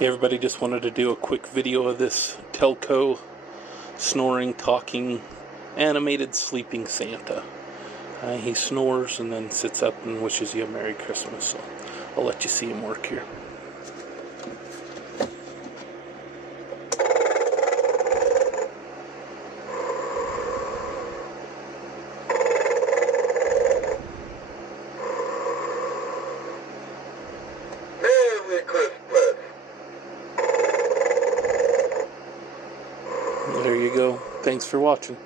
Hey everybody, just wanted to do a quick video of this Telco snoring, talking, animated sleeping Santa. He snores and then sits up and wishes you a Merry Christmas, so I'll let you see him work here. Merry Christmas. There you go. Thanks for watching.